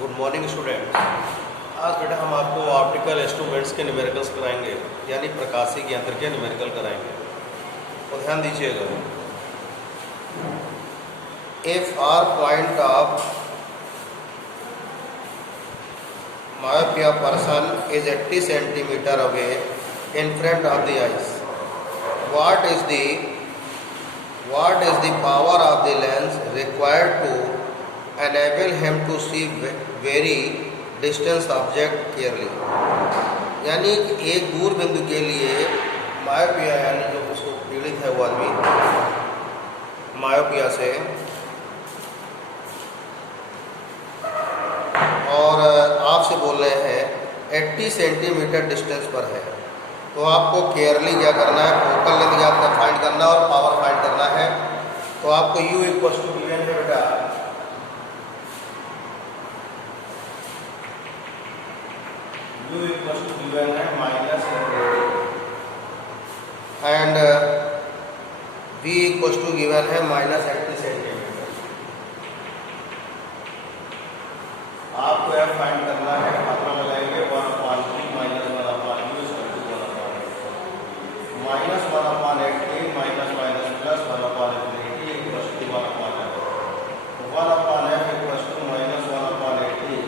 Good morning students. आज बेटा हम आपको ऑप्टिकल इंस्ट्रूमेंट्स के न्यूमेरिकल्स कराएंगे, यानी प्रकाशिक यंत्र के न्यूमेरिकल कराएंगे। तो ध्यान दीजिएगा, if far point of myopia person is 80 centimeter away in front of the eyes, what is the power of the lens required to enable him to see very distance object clearly। यानी कि एक दूर बिंदु के लिए myopia, यानी जो उसको पीड़ित है वो आदमी मायोपिया से, और आपसे बोल रहे हैं 80 सेंटीमीटर डिस्टेंस पर है, तो आपको केयरली क्या करना है, फोकल लेंथ आपका फाइंड करना है और पावर फाइंड करना है। तो आपको U इक्वल टू गिवन है बेटा, U इक्वल टू गिवन है minus and V equal to given है माइनस 80 सेंटीमीटर। आपको यह फाइंड करना है, फार्मूला लगाएंगे 1/3 minus 1/u minus 1/80 minus minus plus 1/80 equal to 1/f। 1/f equal to minus 1/80,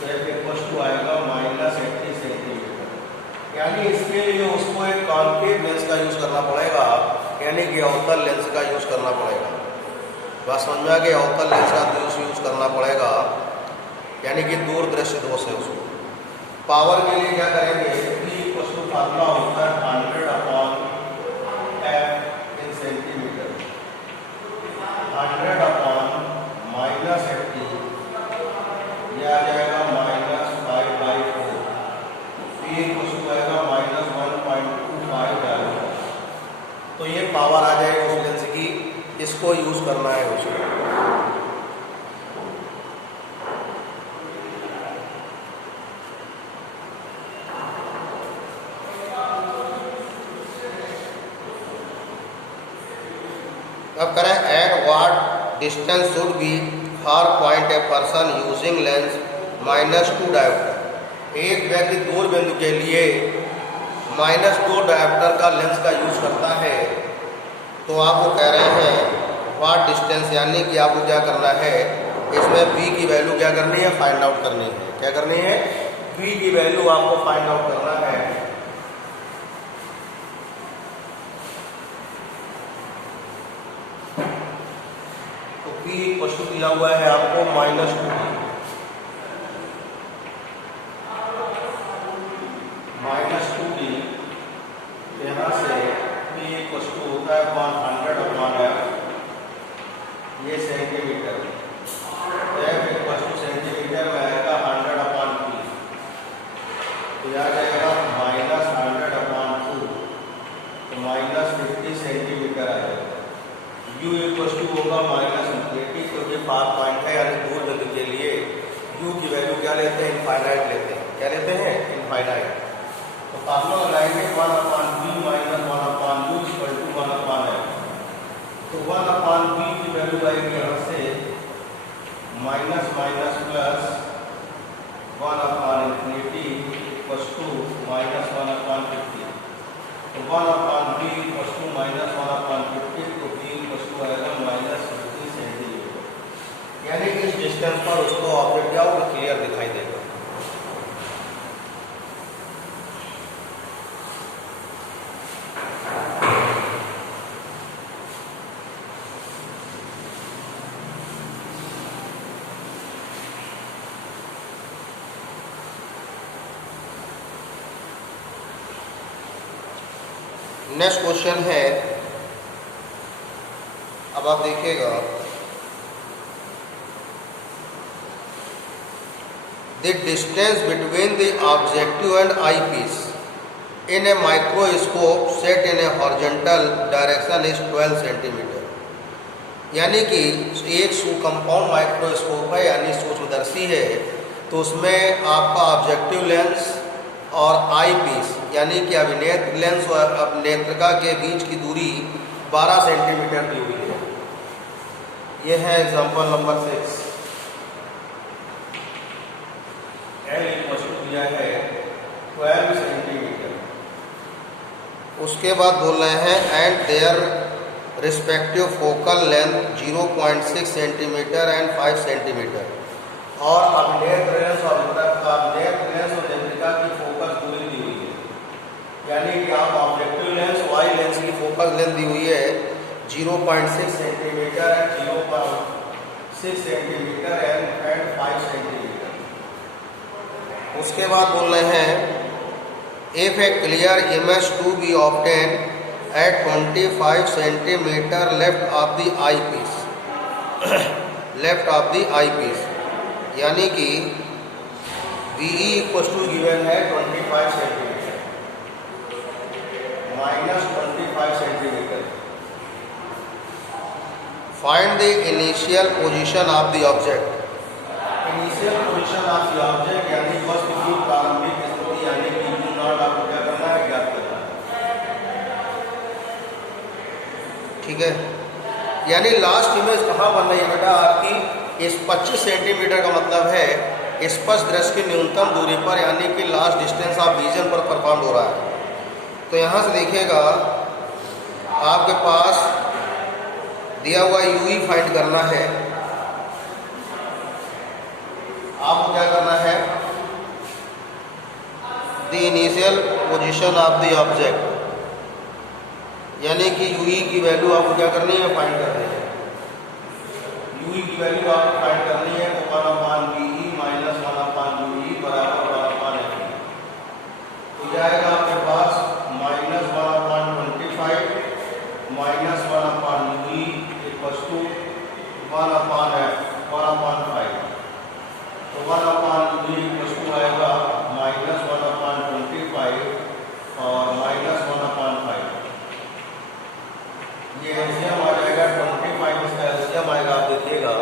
तो f इक्वल टू आएगा माइनस 80 सेंटीमीटर। यानी इसके लिए उसको एक कॉन्केव लेंस का यूज करना पड़ेगा, यानी कि अवतल लेंस का यूज करना पड़ेगा। बात समझ में आ गई? अवतल लेंस का यूज करना पड़ेगा, यानी कि दूर दृश्य दोष है उसको। पावर के लिए क्या करेंगे, V इक्वल टू फार्मूला होता है 100/f इन सेंटीमीटर, 100/-80, यह आ जाएगा -5/4। V इक्वल टू आएगा -1.25। तो ये पावर आ जाएगी उस लेंस की, इसको यूज करना है उसको। अब करें at what distance should be for point a person using lens -2 dioptre. एक व्यक्ति दूर बिंदु के लिए -2 डायोप्टर का लेंस का यूज करता है, तो आपको कह रहे हैं व्हाट डिस्टेंस, यानी कि आपको क्या करना है, इसमें V की वैल्यू क्या करनी है, फाइंड आउट करनी है। क्या करनी है? V की वैल्यू आपको फाइंड आउट करना है। P इक्वल दिया हुआ है आपको -2D, यहाँ से P इक्वल होता है 100/f, ये सेंटीमीटर, f इक्वल सेंटीमीटर में आएगा 100/p, तो यह आ जाएगा -100/2, तो -50 सेंटीमीटर आएगा। U इक्वल टू होगा -80, तो ये पार पॉइंट है, यानी दूर बिंदु के लिए U की वैल्यू क्या लेते हैं, इनफाइनाइट लेते हैं। क्या लेते हैं? इनफाइनाइट। तो फार्मूला लगाएंगे 1/v minus 1/u equal to 1/f। तो 1/v की वैल्यू आएगी यहाँ से minus minus plus 1/∞ equal to -1/50। तो 1/v इक्वल टू -1/50, तो v इक्वल टू आएगा -50 सेंटीमीटर। यानी कि इस डिस्टेंस पर उसको ऑब्जेक्ट क्या होगा, क्लियर दिखाई देगा। नेक्स्ट क्वेश्चन है, अब आप देखिएगा, the distance between the objective and eyepiece in a microscope set in a horizontal direction is 12 centimetre. यानी कि एक कंपाउंड माइक्रोस्कोप है, यानी सूक्ष्मदर्शी है, तो उसमें आपका ऑब्जेक्टिव लेंस और आई पीस, यानी कि अभिनेत्र लेंस और अभिनेत्रिका के बीच की दूरी 12 सेंटीमीटर दी हुई है। यह है एग्जाम्पल नंबर 6। उसके बाद बोल रहे हैं and their respective focal length 0.6 centimetre and 5 centimetre. और अब नेट रेलेंस और नेत्रिका की फोकस दूरी दी हुई है, यानी कि आप ऑब्जेक्टिव लेंस वाई लेंस की फोकस लेंथ दी हुई है 0.6 centimetre and 0.6 centimetre and 5 centimetre. उसके बाद बोल रहे हैं if a clear image to be obtain at 25 centimetre left of the eyepiece, left of the eyepiece, यानी कि VE इक्वल टू गिवन है 25 centimetre minus 25 centimetre. Find the initial position of the object. Initial position of the object यानी वस्तु की प्रारंभिक स्थिति, यानी कि U नॉट आपको क्या करना है, ज्ञात करना है। ठीक है, यानी लास्ट इमेज कहाँ बन रही है बेटा आपकी, इस 25 सेंटीमीटर का मतलब है स्पष्ट दृश्य की न्यूनतम दूरी पर, यानी कि लास्ट डिस्टेंस ऑफ विजन पर परफॉर्म हो रहा है। तो यहाँ से देखिएगा आपके पास दिया हुआ UE फाइंड करना है। आपको क्या करना है, the initial position of the object, यानी कि UE की वैल्यू आपको क्या करनी है, फाइंड करनी है। UE की वैल्यू आपको फाइंड करनी है तो 1/VE माइनस 1/UE बराबर 1/FE। तो यह आएगा आपके पास minus 1/25 minus 1/UE equal to 1/F 1/5। तो 1/UE इक्वल टू आएगा माइनस 1/25 और माइनस 1/5। ये एलसीएम आ जाएगा 25, इसका एलसीएम आएगा आप देखिएगा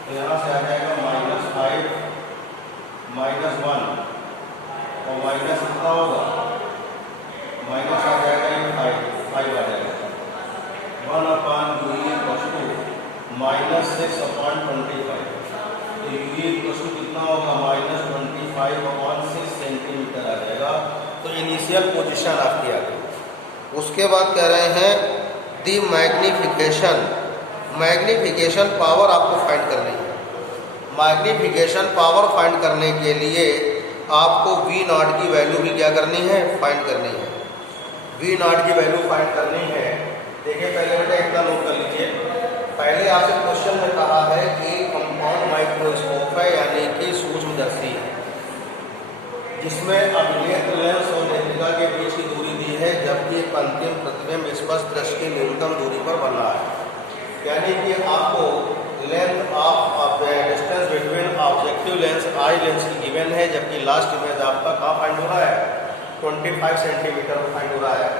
तो यहाँ से आ जाएगा -5 -1 और माइनस कितना होगा, माइनस आ जाएगा ये 5 आ जाएगा। 1/UE equal to -6/25। तो UE इक्वल टू कितना होगा, -25/6 सेंटीमीटर आ जाएगा। तो इनिशियल पोजीशन आपकी आ गई। उसके बाद कह रहे हैं दी मैग्नीफिकेशन पावर आपको फाइंड करनी है। मैग्नीफिकेशन पावर फाइंड करने के लिए आपको V0 की वैल्यू भी क्या करनी है, फाइंड करनी है। V0 की वैल्यू फाइंड करनी है। देखिए पहले बेटा इतना नोट कर लीजिए, पहले आपसे क्वेश्चन में कहा है कि कंपाउंड माइक्रोस्कोप है, यानी कि सूक्ष्मदर्शी है, जिसमें अभिनेत्र लेंस और नेत्रिका के बीच की दूरी दी है, जबकि एक अंतिम प्रतिबिंब स्पष्ट दृश्य की न्यूनतम दूरी पर बन रहा है। यानी कि आपको length of distance between objective lens eye lens की गिवन है, जबकि लास्ट इमेज आपका कहाँ फाइंड हो रहा है, 25 सेंटीमीटर पर फाइंड हो रहा है।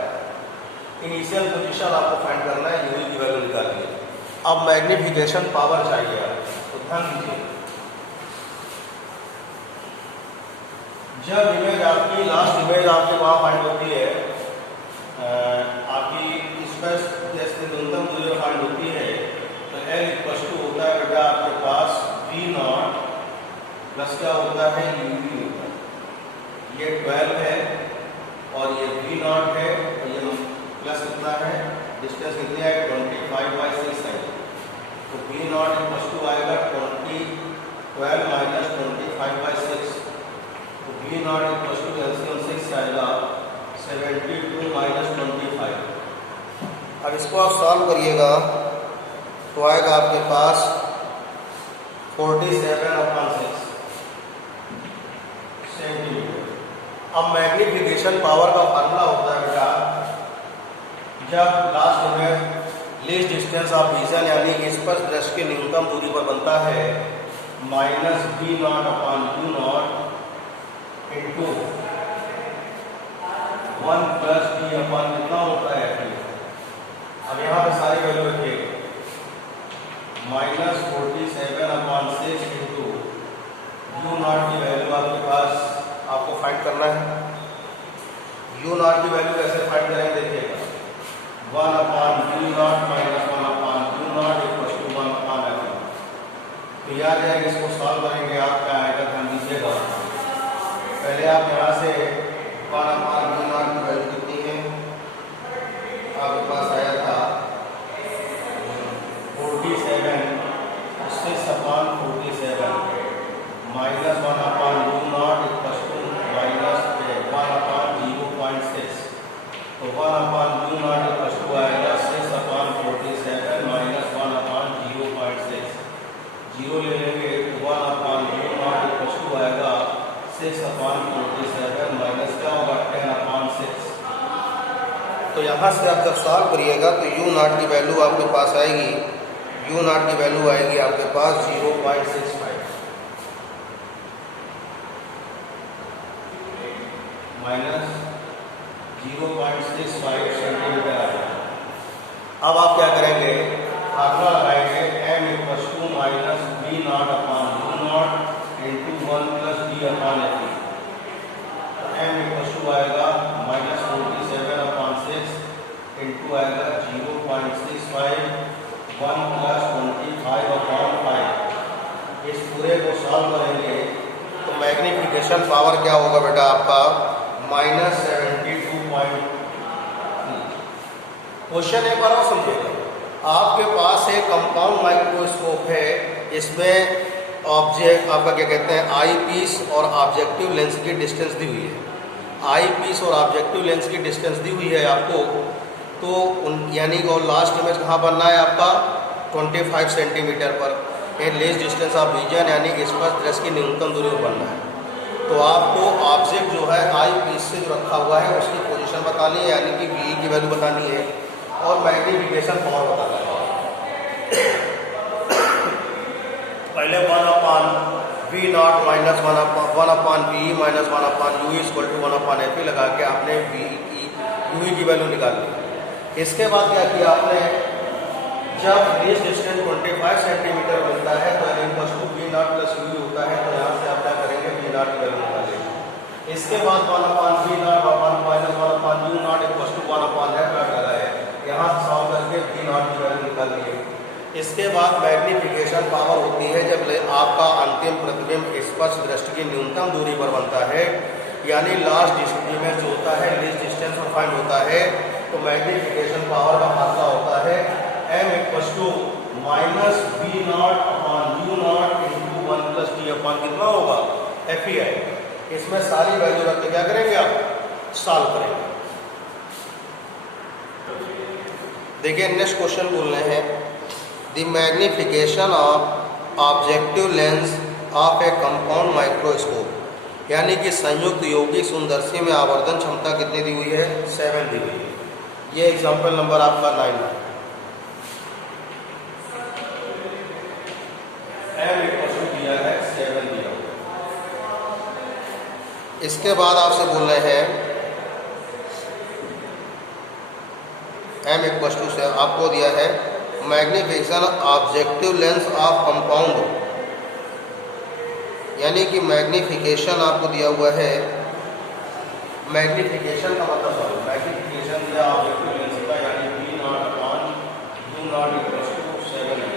इनिशियल पोजीशन आपको फाइंड करना है, UE की वैल्यू निकालिए। अब मैग्नीफिकेशन पावर चाहिए, तो ध्यान दीजिए, जब इमेज आपकी लास्ट इमेज आपके वहाँ फाइंड होती है, आपकी स्पष्ट जैसे न्यूनतम दूरी फाइंड होती है, तो L इक्वल टू होता है बेटा आपके पास V0 प्लस क्या होता है, UE होता है। ये 12 है और ये V0 है, और ये प्लस कितना है, डिस्टेंस कितनी है, 25/6 है। तो V0 इक्वल टू आएगा 12 माइनस 25/6। तो V0 इक्वल टू एलसीएम 6 आएगा 72 माइनस 25। अब इसको आप सॉल्व करिएगा तो आएगा आपके पास 47/6 सेंटीमीटर। अब मैग्नीफिकेशन पावर का फार्मूला होता है बेटा, जब last image least distance of vision यानी स्पष्ट दृश्य की न्यूनतम दूरी पर बनता है, -V0/U0 इंटू 1 प्लस D अपन कितना होता है FE। अब यहाँ पे सारी वैल्यू रखिएगा, -47/6 इंटू U0 की वैल्यू आपके पास आपको फाइंड करना है। U0 की वैल्यू कैसे फाइंड करेंगे देखिएगा, 1/V0 minus 1/U0 equal to 1/FE। तो याद है इसको सॉल्व करेंगे, आप क्या आएगा ध्यान दीजिएगा। पहले आप यहाँ से 1/V0 की वैल्यू कितनी है, जीरो ले लेंगे 1/u0 इक्वल टू आएगा 6/47 माइनस क्या होगा 10/6। तो यहाँ से आप जब सॉल्व करिएगा तो u0 की वैल्यू आपके पास आएगी, u0 की वैल्यू आएगी आपके पास 0.65 माइनस 0.65 सेंटीमीटर आएगा। अब आप क्या करेंगे, फार्मूला लगाएंगे m equal to minus v0/u0 into 1 plus d/f। m equal to आएगा माइनस 47/6 इंटू आएगा 0.65 1 प्लस 25/5। इस पूरे को सॉल्व करेंगे तो मैग्नीफिकेशन पावर क्या होगा बेटा आपका -72.3। क्वेश्चन एक बार और समझिएगा, आपके पास एक कंपाउंड माइक्रोस्कोप है, इसमें ऑब्जेक्ट आपका क्या कहते हैं आई पीस और ऑब्जेक्टिव लेंस की डिस्टेंस दी हुई है। आई पीस और ऑब्जेक्टिव लेंस की डिस्टेंस दी हुई है आपको, तो यानी कि लास्ट इमेज कहाँ बनना है आपका 25 सेंटीमीटर पर। ये लेस डिस्टेंस ऑफ विजन यानी कि स्पष्ट दृष्टि की न्यूनतम दूरी पर बनना है। तो आपको ऑब्जेक्ट जो है आई पीस से जो रखा हुआ है उसकी पोजीशन बतानी है, यानी कि वी की वैल्यू बतानी है और मैग्नीफिकेशन पावर बताना है। पहले 1/v0 minus 1/v minus 1/u equal to 1/f लगा के आपने u की वैल्यू निकाल ली। इसके बाद क्या किया आपने, जब लीस्ट डिस्टेंस 25 सेंटीमीटर मिलता है तो equal to v0 plus u होता है, तो यहाँ से आप क्या करेंगे v0 की वैल्यू निकालेंगे। इसके बाद 1/v0 minus 1/u0 equal to 1/f लगाए, यहाँ सॉल्व करके v0 की वैल्यू निकाल लिए। इसके बाद मैग्नीफिकेशन पावर होती है जब आपका अंतिम प्रतिबिंब स्पष्ट दृष्टि की न्यूनतम दूरी पर बनता है, यानी लास्ट इमेज जो होता है लीस्ट डिस्टेंस पर फाइंड होता है, तो मैग्नीफिकेशन पावर का फार्मूला होता है m equal to minus v0/u0 into 1 plus d/, कितना होगा f ही है। इसमें सारी वैल्यू रख के क्या करेंगे आप सॉल्व करेंगे। देखिए नेक्स्ट क्वेश्चन बोल रहे हैं, the magnification of objective lens of A compound microscope, यानी कि संयुक्त यौगिक सुंदरसी में आवर्धन क्षमता कितनी दी हुई है 7 दी हुई है। ये एग्जाम्पल नंबर आपका 9 है। m इक्वल दिया है 7 दिया हुआ। इसके बाद आपसे बोल रहे हैं m इक्वल टू से आपको दिया है magnification objective lens of compound, यानी कि मैग्नीफिकेशन आपको दिया हुआ है। मैग्नीफिकेशन का मतलब मैग्नीफिकेशन दिया ऑब्जेक्टिव लेंस का, यानी v0/u0 इक्वल टू 7 है।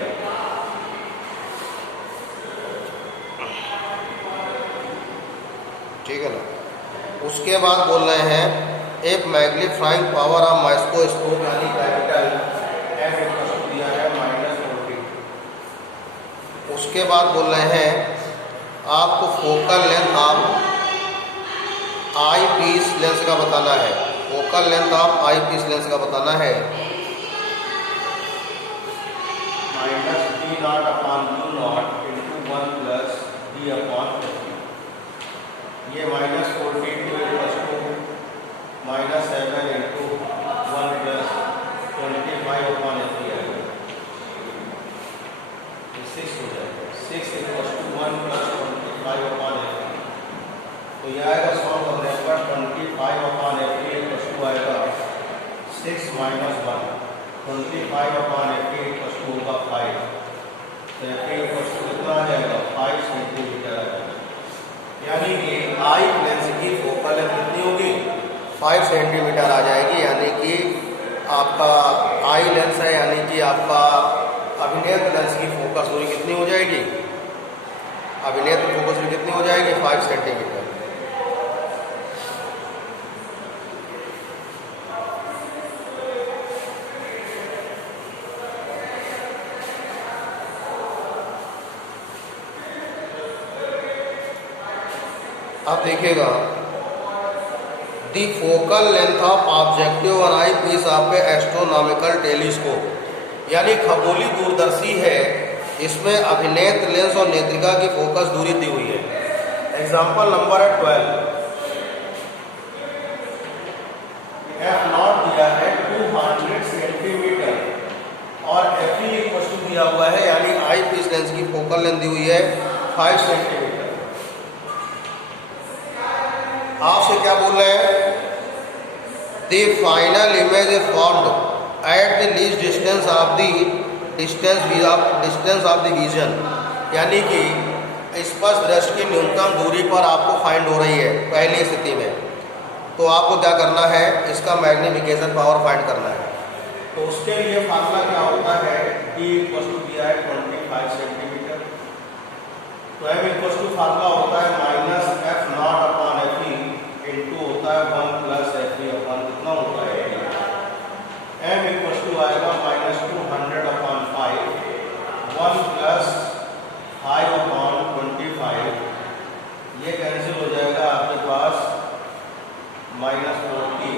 ठीक है ना। उसके बाद बोल रहे हैं एक मैग्नीफाइंग पावर ऑफ माइक्रोस्कोप, यानी कैपिटल m इक्वल दिया है -40। उसके बाद बोल रहे हैं आपको focal length of eyepiece lens का बताना है। Focal length of eyepiece lens का बताना है -v0/u0 इंटू 1 प्लस d/, ये -42 equal to -7 into 1 plus 25/f आएगा, 6 हो जाएगा। 6 इक्वल टू 1 प्लस 25/f, तो यह आएगा सॉल्व करने पर 25/f इक्वल टू आएगा 6 माइनस 1, 25/f इक्वल टू होगा 5, तो f इक्वल टू कितना आ जाएगा 5 सेंटीमीटर आ जाएगा। यानी कि आई लेंस की फोकल लेंथ कितनी होगी 5 सेंटीमीटर आ जाएगी, यानी कि आपका आई लेंस है, यानी कि आपका अभिनेत्र लेंस की फोकस दूरी कितनी हो जाएगी, अभिनेत्र फोकस दूरी कितनी हो जाएगी 5 सेंटीमीटर। आप देखिएगा the focal length of objective और eyepiece of a astronomical telescope, यानी खगोली दूरदर्शी है, इसमें अभिनेत्र लेंस और नेत्रिका की फोकस दूरी दी हुई है। एग्जाम्पल नंबर है 12। एफ नॉट दिया है 200 सेंटीमीटर और एफ ई इक्वल दिया हुआ है, यानी आई पीस लेंस की फोकल लेंथ दी हुई है 5 सेंटीमीटर। आपसे क्या बोल रहे हैं? The final image is formed at the least distance of the vision, यानी कि स्पष्ट दृष्टि की न्यूनतम दूरी पर आपको फाइंड हो रही है पहली स्थिति में। तो आपको क्या करना है? इसका मैग्निफिकेशन पावर फाइंड करना है। तो उसके लिए फार्मूला क्या होता है? D इक्वल टू दिया है 25 सेंटीमीटर, तो M इक्वल टू फार्मूला होता है minus F not upon F E into होता है 1 प्लस एफ ई अपॉन कितना होता है M इक्वल टू आएगा माइनस 200 अपॉन 5, 1 प्लस 5 अपॉन 25, ये कैंसिल हो जाएगा आपके पास माइनस 40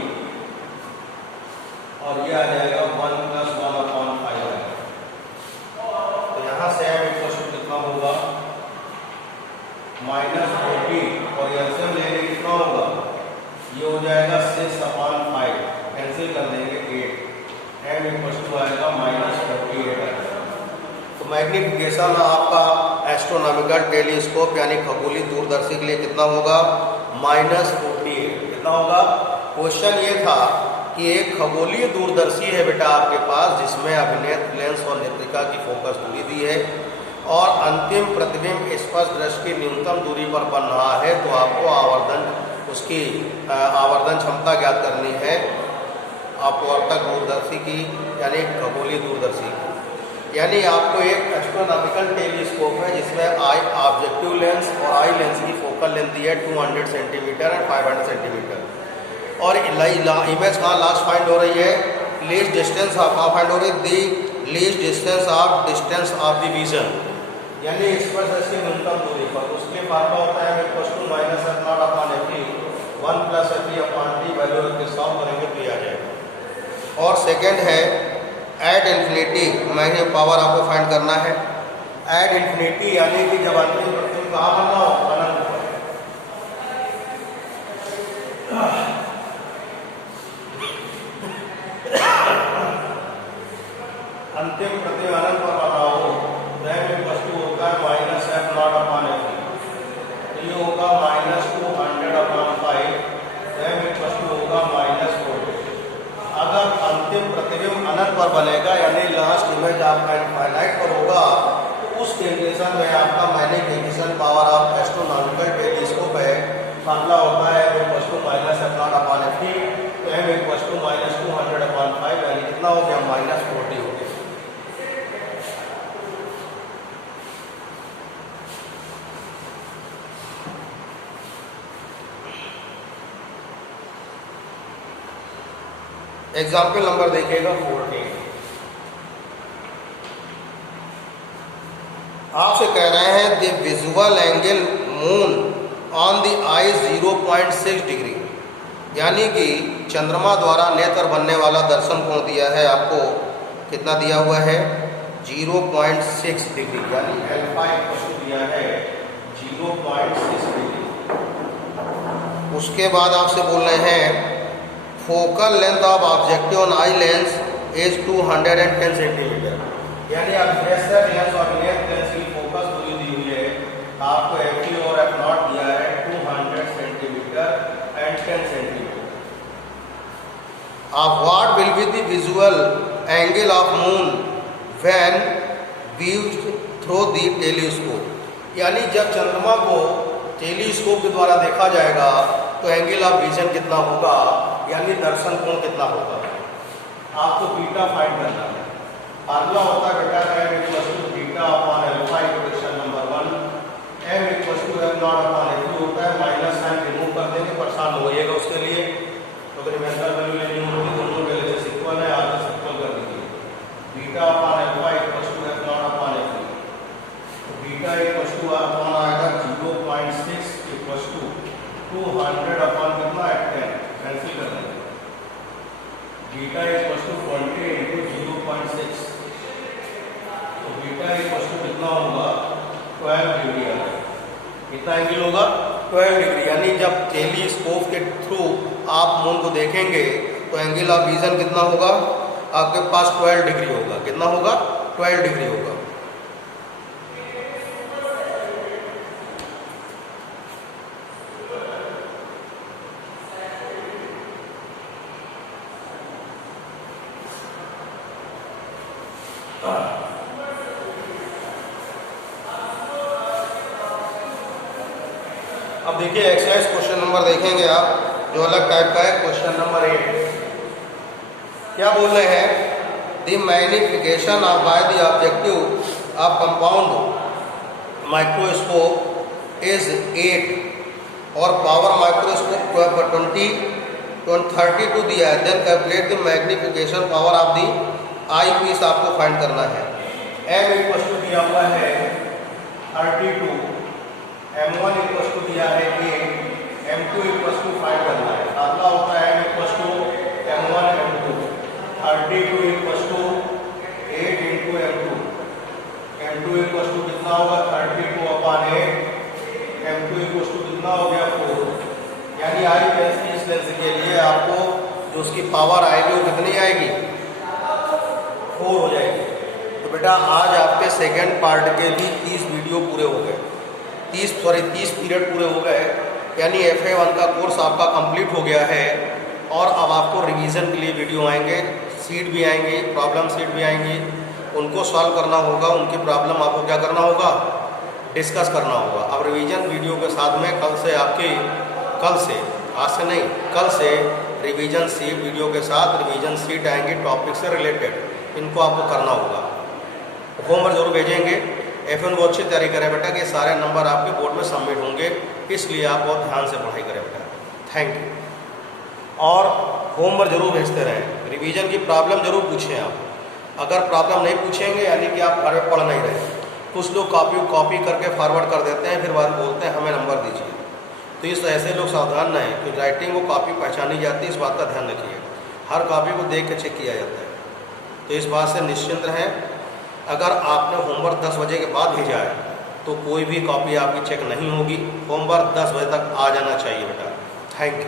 और ये आ जाएगा 1 प्लस 1 अपॉन 5 आएगा। तो यहाँ से M इक्वल टू कितना होगा? माइनस 40 और एलसीएम लेंगे कितना होगा? ये हो जाएगा 6 अपॉन 5, कैंसिल कर देंगे 8, M इक्वल टू आएगा माइनस 48। तो मैग्निफिकेशन आपका एस्ट्रोनॉमिकल टेलीस्कोप यानी खगोलीय दूरदर्शी के लिए कितना होगा? माइनस 48। कितना होगा? क्वेश्चन ये था कि एक खगोलीय दूरदर्शी है बेटा आपके पास, जिसमें अभिनेत्र लेंस और नेत्रिका की फोकस दूरी दी है और अंतिम प्रतिबिंब स्पष्ट दृष्टि की न्यूनतम दूरी पर बन रहा है। तो आपको उसकी आवर्धन क्षमता ज्ञात करनी है अपवर्तक दूरदर्शी की, यानी खगोलीय दूरदर्शी की। यानी आपको एक एस्ट्रोनॉमिकल टेलीस्कोप है जिसमें आई ऑब्जेक्टिव लेंस और आई लेंस की फोकल लेंथ दी है 200 सेंटीमीटर और 500 सेंटीमीटर और इमेज कहाँ लास्ट फाइंड हो रही है? लीस्ट डिस्टेंस कहाँ फाइंड हो रही है? The least distance of the vision, यानी स्पष्ट दृष्टि न्यूनतम दूरी पर। उसके लिए फार्मूला होता है equal to minus F not upon F E 1 plus F E upon T, value रख के सॉल्व करेंगे तो आ जाएगा। और सेकेंड है एट इन्फिनिटी, मैंने पावर आपको फाइंड करना है। एट इन्फिनिटी यानी कि जब अंतिम प्रतिबिंब कहाँ बनना हो? अनंत पर। अंतिम प्रतिबिंब अनंत पर बना हो तो M इक्वल टू होगा minus F not upon F E, ये होगा minus 200 upon 5, M equal to होगा माइनस 40। अगर अंतिम प्रतिबिंब अनंत पर बनेगा यानी लास्ट इमेज आपका इनफाइनाइट पर होगा, तो उस कंडीशन में आपका magnification power of astronomical telescope है, फार्मूला होता है M equal to minus F not upon F E, तो M equal to minus 200 upon 5, यानी कितना हो गया? माइनस 40 हो गया। एग्जाम्पल नंबर देखिएगा 14। आपसे कह रहे हैं the visual angle moon on the I 0.6 degree, यानी कि चंद्रमा द्वारा नेत्र बनने वाला दर्शन कोण दिया है आपको, कितना दिया हुआ है? 0.6 डिग्री, यानी अल्फा इक्वल दिया है 0.6 डिग्री। उसके बाद आपसे बोल रहे हैं focal length of objective on eye lens is 210 centimetre, यानी अभिनेत्र लेंस और अभिनेत्र लेंस की फोकस दूरी दी हुई है आपको एफ ई और एफ नॉट दिया है 200 centimetre and 10 centimetre. What will be the visual angle of moon when viewed through the telescope, यानी जब चंद्रमा को टेलीस्कोप के द्वारा देखा जाएगा तो एंगल ऑफ विजन कितना होगा, यानी दर्शन कोण कितना होगा। आपको बीटा फाइंड करना है। फार्मूला होता है बेटा M equal to beta upon alpha equation number 1, M equal to F not upon F E होता है, माइनस साइन रिमूव कर देंगे, परेशान होइएगा उसके लिए, तो रिमेंडर वैल्यू लेनी होगी, दोनों वैल्यू से इक्वल है, आगे से इक्वल कर दीजिए। Beta upon alpha equal to F not upon F E, तो बीटा इक्वल टू अपॉन आएगा 0.6 इक्वल टू 200 अपॉन कितना है 10, कैंसिल कर देंगे। बीटा इक्वल टू 20 इंटू 0.6, तो बीटा इक्वल टू कितना होगा 12 डिग्री आएगा। कितना एंगल होगा 12 डिग्री। यानी जब टेलीस्कोप के थ्रू आप मून को देखेंगे तो एंगल ऑफ विजन कितना होगा आपके पास 12 डिग्री होगा। कितना होगा 12 डिग्री होगा। अब देखिए एक्सरसाइज क्वेश्चन नंबर देखेंगे आप जो अलग टाइप का है। क्वेश्चन नंबर 8 क्या बोल रहे हैं, the magnification of by the objective of compound microscope is 8 और पावर माइक्रोस्कोप 32 दिया है। Then calculate the magnification power of the eyepiece आपको फाइंड करना है। एम इक्वल टू दिया हुआ है 32, M1 इक्वल टू दिया है 8, M2 इक्वल टू फाइंड करना है। अगला होता है M equal to M1 M2, 32 equal to 8 into M2, M2 equal to कितना होगा 32 अपॉन 8, M2 इक्वल टू कितना हो गया 4। यानी आई प्लस की इस लेंस के लिए आपको जो उसकी पावर आएगी वो कितनी आएगी 4 हो जाएगी। तो बेटा आज आपके सेकेंड पार्ट के भी 30 वीडियो पूरे हो गए, 30 पीरियड पूरे हो गए। यानी FA1 का कोर्स आपका कंप्लीट हो गया है। और अब आपको रिवीजन के लिए वीडियो आएंगे, सीट भी आएंगी, प्रॉब्लम सीट भी आएंगी, उनको सॉल्व करना होगा। उनकी प्रॉब्लम आपको क्या करना होगा डिस्कस करना होगा। अब रिवीजन वीडियो के साथ में कल से आज से नहीं कल से रिवीजन सीट वीडियो के साथ रिवीजन सीट आएंगे टॉपिक से रिलेटेड, इनको आपको करना होगा। होमवर्क जरूर भेजेंगे। F1 वो अच्छी तैयारी करें बेटा कि सारे नंबर आपके बोर्ड में सबमिट होंगे, इसलिए आप बहुत ध्यान से पढ़ाई करें बेटा। Thank you. और होमवर्क जरूर भेजते रहें। रिवीजन की प्रॉब्लम जरूर पूछें आप। अगर प्रॉब्लम नहीं पूछेंगे यानी कि आप घर में पढ़ नहीं रहे। कुछ लोग कॉपी करके फॉरवर्ड कर देते हैं, फिर बाद बोलते हैं हमें नंबर दीजिए। तो इस ऐसे लोग सावधान रहें कि राइटिंग वो कॉपी पहचानी जाती है, इस बात का ध्यान रखिए। हर कॉपी को देख के चेक किया जाता है। तो इस बात से निश्चिंत रहें। अगर आपने होमवर्क 10 बजे के बाद भेजा है तो कोई भी कॉपी आपकी चेक नहीं होगी। होमवर्क 10 बजे तक आ जाना चाहिए बेटा। Thank you.